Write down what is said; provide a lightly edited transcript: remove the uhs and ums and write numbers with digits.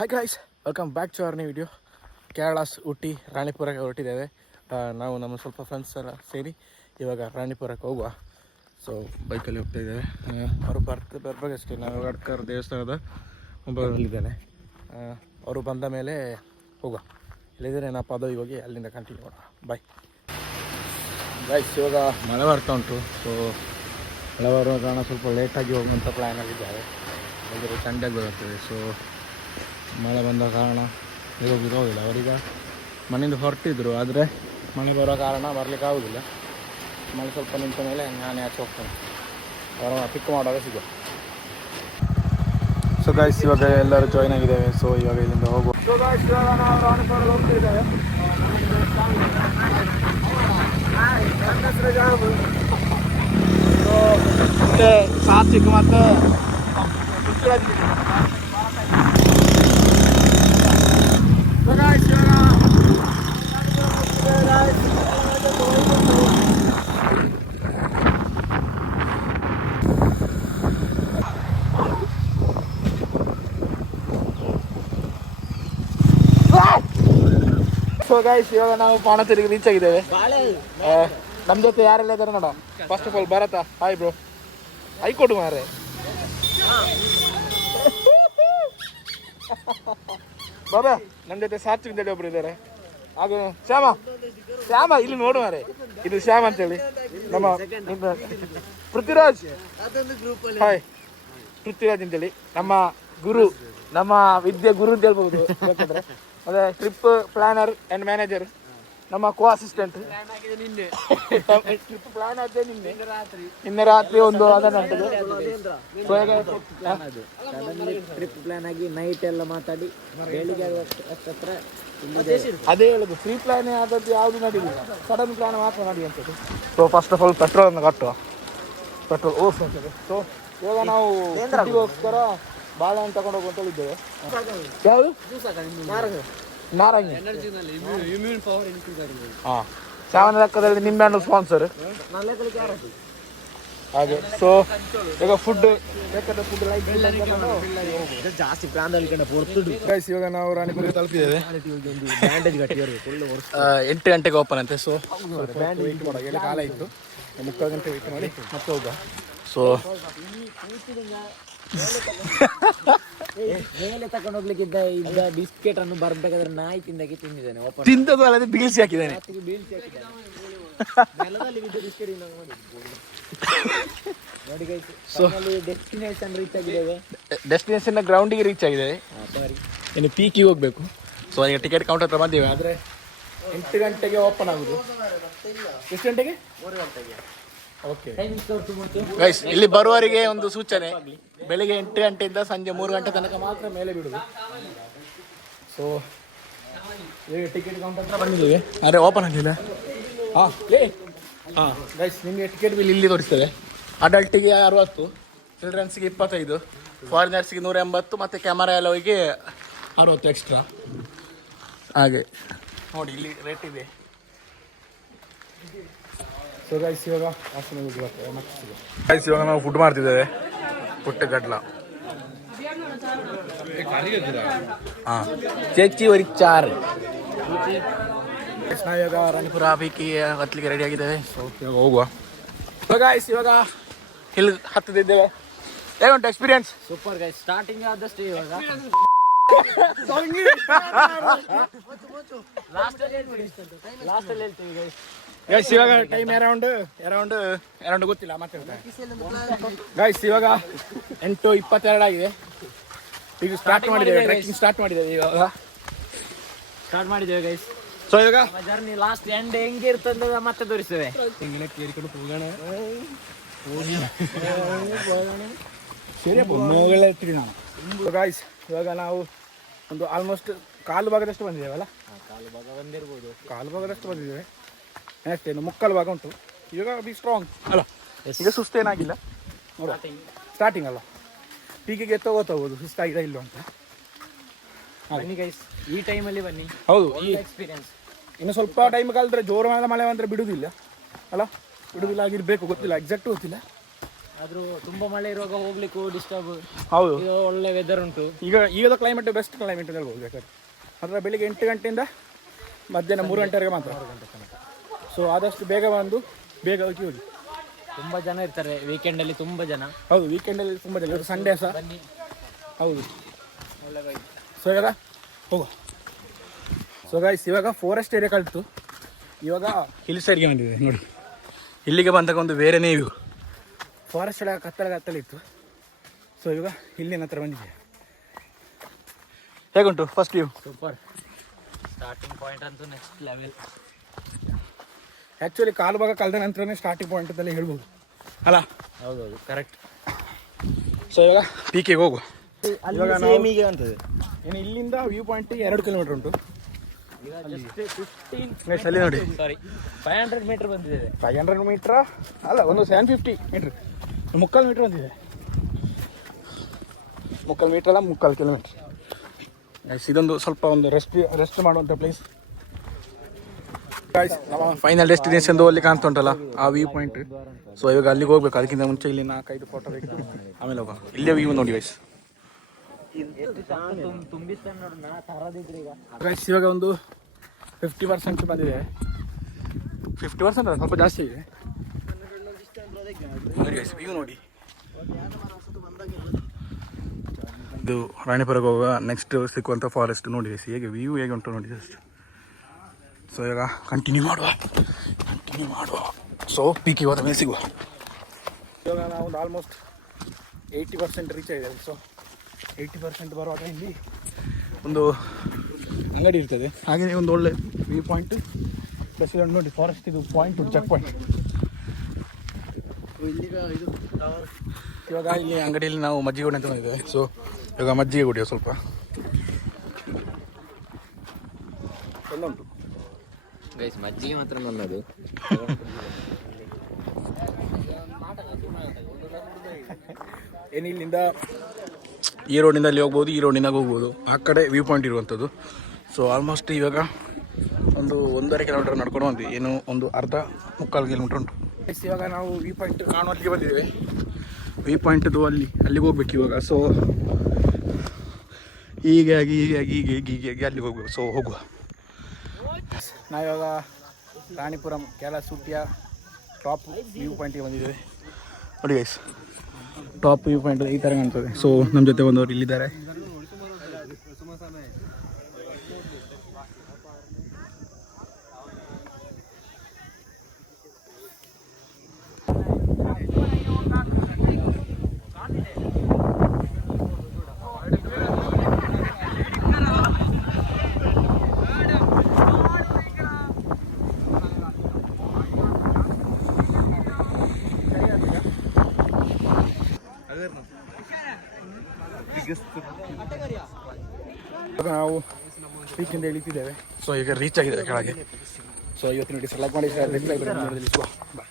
Hi guys, welcome back to our new video. Kerala's Ooty ರಾಣಿಪುರಕ್ಕೆ ಹೊರಟಿದ್ದೇವೆ. ನಾವು ನಮ್ಮ ಸ್ವಲ್ಪ ಫ್ರೆಂಡ್ಸ್ ಎಲ್ಲ ಸೇರಿ ಇವಾಗ ರಾಣಿಪುರಕ್ಕೆ ಹೋಗುವ. ಸೊ ಬೈಕಲ್ಲಿ ಹೋಗ್ತಾ ಇದ್ದೇವೆ. ಅವರು ಬರ್ಬೇಕಷ್ಟೇ. ನಾವು ಗಡ್ಕರ್ ದೇವಸ್ಥಾನದ ಮುಂಭಾಗದಲ್ಲಿದ್ದೇನೆ. ಅವರು ಬಂದ ಮೇಲೆ ಹೋಗುವ. ಇಲ್ಲಿದ್ದರೆ ಏನಪ್ಪ ಅದು ಹೋಗಿ ಅಲ್ಲಿಂದ ಕಂಟಿನ್ಯೂ ಮಾಡೋಣ. Bye guys. ಇವಾಗ ಮಳೆ ಬರ್ತಾ ಉಂಟು. ಸೊ ಮಳೆ ಬರುವ ಕಾರಣ ಸ್ವಲ್ಪ ಲೇಟಾಗಿ ಹೋಗುವಂಥ ಪ್ಲ್ಯಾನಲ್ಲಿದ್ದಾರೆ. ಹಾಗೆ ಸಂಡೆಗೆ ಬರುತ್ತದೆ. ಸೊ ಮಳೆ ಬಂದ ಕಾರಣ ಹೋಗಿಲ್ಲ. ಅವರೀಗ ಮನೆಯಿಂದ ಹೊರಟಿದ್ರು, ಆದರೆ ಮಳೆ ಬರೋ ಕಾರಣ ಬರಲಿಕ್ಕೆ ಆಗೋದಿಲ್ಲ. ಮಳೆ ಸ್ವಲ್ಪ ನಿಂತ ಮೇಲೆ ನಾನು ಆಚೆ ಹೋಗ್ತೇನೆ. ಅವರ ಪಿಕ್ ಮಾಡುವಾಗ ಸಿಗುವ. ಸೊ ಗಾಯ್ಸ್, ಇವಾಗ ಎಲ್ಲರೂ ಜಾಯ್ನ್ ಆಗಿದ್ದೇವೆ. ಸೊ ಇವಾಗ ಇಲ್ಲಿಂದ ಹೋಗುವ. ಸೊ ಗಾಯ್ಸ್, ಇವಾಗ ನಾವು ರಾಣಿಪುರಕ್ಕೆ ಹೋಗ್ತಿದ್ದೇವೆ. ಮತ್ತೆ ಸಾತ್ವಿಕ್ ಮತ್ತು ಸೊ ಗೈಸ್, ಇವಾಗ ನಾವು ಪಾಣತಿರಿಗೆ ರೀಚ್ ಆಗಿದ್ದೇವೆ. ನಮ್ಮ ಜೊತೆ ಯಾರೆಲ್ಲ ಇದ್ದಾರೆ ನೋಡ. First of all Bharat, hi bro. I ಕೊಡು ಮಾರೆ. ಬಾಬಾ, ನಮ್ಮ ಜೊತೆ ಸಾತ್ವಿಕ್ ದಡಿ ಒಬ್ರು ಇದ್ದಾರೆ. ಹಾಗೂ ಶ್ಯಾಮ ಇಲ್ಲಿ ನೋಡು ಮಾರೆ. ಇದು ಶ್ಯಾಮ್ ಅಂತೇಳಿ ನಮ್ಮ ಪೃಥ್ವಿರಾಜ್. ಹಾಯ್ ಪೃಥ್ವಿರಾಜ್ ಅಂತೇಳಿ ನಮ್ಮ ಗುರು, ನಮ್ಮ ವಿದ್ಯೆ ಗುರು ಅಂತ ಹೇಳ್ಬೋದು. ಯಾಕಂದ್ರೆ ಅದೇ ಟ್ರಿಪ್ ಪ್ಲಾನರ್ ಆ್ಯಂಡ್ ಮ್ಯಾನೇಜರ್, ನಮ್ಮ ಕೋ ಅಸಿಸ್ಟೆಂಟ್. ಟ್ರಿಪ್ ಪ್ಲಾನ್ ಆದ್ರೆ ನಿನ್ನೆ ರಾತ್ರಿ ಒಂದು ಅದನ್ನಂಟದು ಟ್ರಿಪ್ ಪ್ಲಾನ್ ಆಗಿ ನೈಟ್ ಎಲ್ಲ ಮಾತಾಡಿ ಬೆಳಿಗ್ಗೆ ಅಷ್ಟತ್ರ ಅದೇ ಹೇಳುದು. ಪ್ರೀ ಪ್ಲಾನ್ ಆದದ್ದು ಯಾವುದು ನಡೀಲಿಲ್ಲ, ಸಡನ್ ಪ್ಲಾನ್ ಮಾತ್ರ ನಡೆಯುವಂಥದ್ದು. ಸೊ ಫಸ್ಟ್ ಆಫ್ ಆಲ್ ಪೆಟ್ರೋಲನ್ನು ಕಟ್ಟುವ. ಪೆಟ್ರೋಲ್ ಓಡಿಸ್ತದೆ. ಸೊ ಇವಾಗ ನಾವು ಗೋಸ್ಕರ ಬಾಳೆಹಣ್ಣು ತಗೊಂಡು ಹೋಗುವಂತ ಹೇಳಿದ್ದೇವೆ. ಯಾವುದು? ನಾರಂಗಿ. ಹಾಂ, ಸಾವನ ಲೆಕ್ಕದಲ್ಲಿ ನಿಂಬೆಹಣ್ಣು ಸ್ಪಾನ್ಸರ್ ಹಾಗೆ. ಸೊ ಈಗ ಫುಡ್ ಬೇಕಾದ ಫುಡ್ ಜಾಸ್ತಿ ಪ್ಲಾನ್ ಗೈಸ್, ಇವಾಗ ನಾವು ರಾಣಿಪುರ ತಲುಪಿದ್ದೇವೆ. 8 ಗಂಟೆಗೆ ಓಪನ್ ಅಂತೆ. ಸೊ ವೆಯ್ಟ್ ಮಾಡೋದು ಕಾಲ ಇತ್ತು. 3 ಗಂಟೆ ವೆಯ್ಟ್ ಮಾಡಿ ಮತ್ತೆ ಹೋಗುವ. ಸೊ ಮೇಲೆ ತಕೊಂಡು ಹೋಗ್ಲಿಕ್ಕಿದ್ದ ಇದ್ದ ಬಿಸ್ಕೆಟ್ ಅನ್ನು ಬರ್ಬೇಕಾದ್ರೆ ನಾಯಿ ತಿಂದಿದ್ದೇನೆ. ತಿಂದದ್ದು ಅಲ್ಲದೆ ಬೀಳ್ಸಿ ಹಾಕಿದ್ದೇನೆ. ನೋಡಿ ಗೈಸ್, ಡೆಸ್ಟಿನೇಷನ್ ರೀಚ್ ಆಗಿದ್ದೇವೆ. ಡೆಸ್ಟಿನೇಷನ್ ಗ್ರೌಂಡಿಗೆ ರೀಚ್ ಆಗಿದ್ದೇವೆ. ಇನ್ನು ಪೀಕಿಗೆ ಹೋಗ್ಬೇಕು. ಸೊ ಈಗ ಟಿಕೆಟ್ ಕೌಂಟರ್ ಹತ್ರ ಬಂದಿವೆ. ಆದರೆ 8 ಗಂಟೆಗೆ ಓಪನ್ ಆಗುದು. ಎಷ್ಟು ಗಂಟೆಗೆ? 3 ಗಂಟೆಗೆ. ಓಕೆ ಗೈಸ್, ಇಲ್ಲಿ ಬರುವವರಿಗೆ ಒಂದು ಸೂಚನೆ. ಬೆಳಿಗ್ಗೆ 8 ಗಂಟೆಯಿಂದ ಸಂಜೆ 3 ಗಂಟೆ ತನಕ ಮಾತ್ರ ಮೇಲೆ ಬಿಡುದು. ಸೊ ಈಗ ಟಿಕೆಟ್ ಕೌಂಟರ್ ಹತ್ರ ಬಂದಿದ್ದೀವಿ, ಆದರೆ ಓಪನ್ ಆಗಿಲ್ಲ. ಹಾಂ ಗೈಸ್, ನಿಮಗೆ ಟಿಕೆಟ್ ಬಿಲ್ ಇಲ್ಲಿ ತೋರಿಸ್ತದೆ. ಅಡಲ್ಟಿಗೆ 60, ಚಿಲ್ಡ್ರನ್ಸ್ಗೆ 25, ಫಾರಿನರ್ಸ್ಗೆ 180 ಮತ್ತು ಕ್ಯಾಮರಾ ಎಲ್ಲ ಹೋಗಿ 60 ಎಕ್ಸ್ಟ್ರಾ. ಹಾಗೆ ನೋಡಿ, ಇಲ್ಲಿ ರೇಟ್ ಇದೆ. ಸೊ ಗೈಸ್, ಇವಾಗ ನಾವು ಫುಡ್ ಮಾಡ್ತಿದ್ದೇವೆ. ಪುಟ್ಟ ಗಡ್ಲ. ಹಾಂ, ಚೇಚಿ ಒರಿಚಾರ್. ನಾವು ಇವಾಗ ರಾಣಿಪುರ ಬೀಕಿ ಹತ್ತಲಿಕ್ಕೆ ರೆಡಿ ಆಗಿದ್ದೇವೆ. ಸೊ ಇವಾಗ ಹೋಗುವ. ಸೊ ಗೈಸ್, ಇವಾಗ ಹಿಲ್ ಹತ್ತಿದ್ದೇವೆ. ಹೇಗುಂಟು ಎಕ್ಸ್ಪೀರಿಯನ್ಸ್? Super guys. ಸ್ಟಾರ್ಟಿಂಗ್ ಆದಷ್ಟು ಇವಾಗ ಲಾಸ್ಟಲ್ಲಿ ಹೇಳ್ತೀವಿ ಗೈಸ್. ಗೈಸ್, ಇವಾಗ ಟೈಮ್ ಅರೌಂಡ್ ಗೊತ್ತಿಲ್ಲ ಮತ್ತೆ ಗೈಸ್. ಇವಾಗ 8:22 ಆಗಿದೆ. ಈಗ ಸ್ಟಾರ್ಟ್ ಮಾಡಿದ್ದೇವೆ, ಟ್ರೆಕ್ಕಿಂಗ್ ಸ್ಟಾರ್ಟ್ ಮಾಡಿದ್ದೇವೆ. ಇವಾಗ ಸ್ಟಾರ್ಟ್ ಮಾಡಿದ್ದೇವೆ ಗೈಸ್. ಸೊ ಇವಾಗ ಜರ್ನಿ ಲಾಸ್ಟ್ ಎಂಡ್ ಹೆಂಗೆ ಇರ್ತದೆ ಮತ್ತೆ ತೋರಿಸ್ತೇವೆ. ಗೈಸ್, ಇವಾಗ ನಾವು ಒಂದು ಆಲ್ಮೋಸ್ಟ್ ಕಾಲು ಭಾಗದಷ್ಟು ಬಂದಿದ್ದೇವಲ್ಲ. ಕಾಲು ಭಾಗದಷ್ಟು ಬಂದಿದ್ದೇವೆ ಅಷ್ಟೇನು. ಮುಕ್ಕಾಲು ಭಾಗ ಉಂಟು. ಇವಾಗ ಬಿ ಸ್ಟ್ರಾಂಗ್ ಅಲ್ಲ, ಈಗ ಸುಸ್ತೇನಾಗಿಲ್ಲ. ನೋಡ, ಸ್ಟಾರ್ಟಿಂಗ್ ಅಲ್ಲ, ಪೀಕಿಗೆ ತಗೋಬೋದು ಸುಸ್ತಾಗಿದೆ ಇಲ್ಲ ಅಂತ. ಬನ್ನಿ ಗೈಸ್, ಈ ಟೈಮಲ್ಲಿ ಬನ್ನಿ. ಹೌದು, ಈ ಎಕ್ಸ್ಪೀರಿಯನ್ಸ್. ಇನ್ನು ಸ್ವಲ್ಪ ಟೈಮ್ ಕಳೆದ್ರೆ ಜೋರು ಮಳೆ ಬಂದರೆ ಬಿಡುವುದಿಲ್ಲ ಅಲ್ಲ. ಬಿಡುವುದಿಲ್ಲ ಆಗಿರಬೇಕು, ಗೊತ್ತಿಲ್ಲ, ಎಕ್ಸಾಕ್ಟ್ ಗೊತ್ತಿಲ್ಲ. ಆದ್ರೂ ತುಂಬಾ ಮಳೆ ಇರುವಾಗ ಹೋಗ್ಲಿಕ್ಕೂ ಡಿಸ್ಟರ್ಬ್. ಹೌದು, ಇದು ಒಳ್ಳೆ ವೆದರ್ ಉಂಟು. ಈಗದ ಕ್ಲೈಮೇಟ್ ಬೆಸ್ಟ್ ಕ್ಲೈಮೇಟ್ ಅಂತ ಹೇಳ್ಬೋದು ಬೇಕಾದ್ರೆ. ಅಂದರೆ ಬೆಳಿಗ್ಗೆ 8 ಗಂಟೆಯಿಂದ ಮಧ್ಯಾಹ್ನ 3 ಗಂಟೆವರೆಗೆ ಮಾತ್ರ. ಸೊ ಆದಷ್ಟು ಬೇಗ ಬಂದು ಬೇಗ ಹೋಗಿ. ತುಂಬಾ ಜನ ಇರ್ತಾರೆ ವೀಕೆಂಡಲ್ಲಿ, ತುಂಬಾ ಜನ. ಹೌದು, ವೀಕೆಂಡಲ್ಲಿ ತುಂಬ ಜನ. ಇವತ್ತು ಸಂಡೇ ಸಹ. ಬನ್ನಿ, ಹೌದು. ಒಳ್ಳೆ ವೈಬ್. ಸೊ ಇವಾಗ ಹೋಗು. ಸೊ ಗೈಸ್, ಇವಾಗ ಫಾರೆಸ್ಟ್ ಏರಿಯಾ ಕಳಿತು, ಇವಾಗ ಹಿಲ್ ಸೈಡ್ಗೆ ಬಂದಿದೆ ನೋಡಿ. ಇಲ್ಲಿಗೆ ಬಂದಾಗ ಒಂದು ಬೇರೆನೇ ವ್ಯೂ. ಫಾರೆಸ್ಟ್ ಒಳಗೆ ಕತ್ತಲಿತ್ತು. ಸೊ ಇವಾಗ ಇಲ್ಲಿನ ಹತ್ರ ಬಂದಿದೆ. ಹೇಗುಂಟು first view? Super. Starting point ಅಂತೂ ನೆಕ್ಸ್ಟ್ ಲೆವೆಲ್. ಆ್ಯಕ್ಚುಲಿ ಕಾಲು ಭಾಗ ಕಳೆದ ನಂತರನೇ ಸ್ಟಾರ್ಟಿಂಗ್ ಪಾಯಿಂಟ್ ಅಂತಲೇ ಹೇಳ್ಬೋದು ಅಲ್ಲ? ಹೌದೌದು, ಕರೆಕ್ಟ್. ಸೊ ಇವಾಗ ಪೀಕಿಗೆ ಹೋಗು. ಇವಾಗ ಸೇಮ್ ಹೀಗೆ ಅಂತದೆ. ಏನು ಇಲ್ಲಿಂದ ವ್ಯೂ ಪಾಯಿಂಟಿಗೆ 2 ಕಿಲೋಮೀಟರ್ ಉಂಟು. ಅಲ್ಲಿ ನೋಡಿ, ಸಾರಿ 500 ಮೀಟರ್ ಬಂದಿದೆ. 500 ಮೀಟ್ರಾ ಅಲ್ಲ, ಒಂದು 750 ಮೀಟ್ರ್, 3/4 ಮೀಟ್ರ್ ಬಂದಿದೆ. 3/4 ಮೀಟ್ರ್ ಅಲ್ಲ, 3/4 ಕಿಲೋಮೀಟ್ರ್. ಇದೊಂದು ಸ್ವಲ್ಪ ಒಂದು ರೆಸ್ಟ್ ಮಾಡುವಂಥ ಪ್ಲೇಸ್. ನಮ್ಮ ಫೈನಲ್ ಡೆಸ್ಟಿನೇಷನ್ ಅಲ್ಲಿ ಕಾಣ್ತಾ ಉಂಟಲ್ಲ ಆ ವ್ಯೂ ಪಾಯಿಂಟ್. ಸೊ ಇವಾಗ ಅಲ್ಲಿಗೆ ಹೋಗ್ಬೇಕು. ಅದಕ್ಕಿಂತ ಮುಂಚೆ ಇಲ್ಲಿ 4-5 ಫೋಟೋ ಬೇಕು, ಆಮೇಲೆ ಹೋಗ. ಇಲ್ಲೇ ವ್ಯೂ ನೋಡಿ ಗೈಸ್. ಗೈಸ್ ಇವಾಗ ಒಂದು 50% ಬಂದಿದೆ. 50% ಅಲ್ಲ, ಸ್ವಲ್ಪ ಜಾಸ್ತಿ ಇದೆ. ನೋಡಿ ಗೈಸ್, ವ್ಯೂ ನೋಡಿ. ಇದು ರಾಣಿಪುರಕ್ಕೆ ಹೋಗುವ ನೆಕ್ಸ್ಟ್ ಸಿಕ್ಕುವಂಥ ಫಾರೆಸ್ಟ್ ನೋಡಿ ಗೈಸ್. ವ್ಯೂ ಹೇಗೆ ಉಂಟು ನೋಡಿ ಜಸ್ಟ್. ಸೊ ಇವಾಗ ಕಂಟಿನ್ಯೂ ಮಾಡುವ. ಸೊ ಪೀಕಿಗೆ ಹೋದ ಮೇಲೆ ಸಿಗುವ. ಇವಾಗ ನಾವು ಒಂದು ಆಲ್ಮೋಸ್ಟ್ 80% ರೀಚ್ ಆಗಿದೆ. ಸೊ 80% ಬರುವಾಗ ಇಲ್ಲಿ ಒಂದು ಅಂಗಡಿ ಇರ್ತದೆ, ಹಾಗೆಯೇ ಒಂದು ಒಳ್ಳೆ ವ್ಯೂ ಪಾಯಿಂಟ್ ಪ್ಲಸ್ ಇದನ್ನು ನೋಡಿ ಫಾರೆಸ್ಟ್. ಇದು ಪಾಯಿಂಟ್ ಚೆಕ್ ಪಾಯಿಂಟ್. ಇವಾಗ ಇಲ್ಲಿ ಅಂಗಡಿಯಲ್ಲಿ ನಾವು ಮಜ್ಜಿಗೆ ಗುಡಿ ಅಂತ ಬಂದಿದ್ದೇವೆ. ಸೊ ಇವಾಗ ಮಜ್ಜಿಗೆ ಕುಡಿಯೋ ಸ್ವಲ್ಪ ಎಲ್ಲ ಉಂಟು ಗೈಸ್. ಮಜ್ಜಿಗೆ ಮಾತ್ರ ನನ್ನದು. ಏನು ಇಲ್ಲಿಂದ ಈ ರೋಡಿಂದ ಅಲ್ಲಿ ಹೋಗ್ಬೋದು, ಈ ರೋಡಿಂದ ಹೋಗ್ಬೋದು. ಆ ಕಡೆ ವ್ಯೂ ಪಾಯಿಂಟ್ ಇರುವಂಥದ್ದು. ಸೊ ಆಲ್ಮೋಸ್ಟ್ ಇವಾಗ ಒಂದು 1.5 ಕಿಲೋಮೀಟರ್ ನಡ್ಕೊಂಡು ಬಂದ್ವಿ. ಏನು ಒಂದು ಮುಕ್ಕಾಲು ಕಿಲೋಮೀಟರ್ ಉಂಟು. ಇವಾಗ ನಾವು ವ್ಯೂ ಪಾಯಿಂಟ್ ಕಾಣುವಲ್ಲಿಗೆ ಬಂದಿದ್ದೇವೆ. ವ್ಯೂ ಪಾಯಿಂಟ್ದು ಅಲ್ಲಿಗೆ ಹೋಗ್ಬೇಕು ಇವಾಗ. ಸೊ ಹೀಗೆ ಅಲ್ಲಿಗೆ ಹೋಗ್ಬೇಕು. ಸೊ ಹೋಗುವ. ನಾವಿವಾಗ ರಾಣಿಪುರಂ ಕ್ಯಾಲಾಸ್ ಊಟಿಯ ಟಾಪ್ ವ್ಯೂ ಪಾಯಿಂಟಿಗೆ ಬಂದಿದ್ದೇವೆ ನೋಡಿ ಗೈಸ್. ಟಾಪ್ ವ್ಯೂ ಪಾಯಿಂಟ್ ಈ ಥರ ಕಾಣ್ತದೆ. ಸೊ ನಮ್ಮ ಜೊತೆ ಬಂದವರು ಇಲ್ಲಿದ್ದಾರೆ. ಇವಾಗ ನಾವು ಪೀಕಿಂದ ಇಳಿತಿದ್ದೇವೆ. ಸೊ ಈಗ ರೀಚ್ ಆಗಿದ್ದೇವೆ ಕೆಳಗೆ. ಸೊ ಇವತ್ತಿನ ವಿಡಿಯೋ ಲೈಕ್ ಮಾಡಿ, ಡಿಸ್ಲೈಕ್ ಮಾಡಿ. ಬಾಯ್.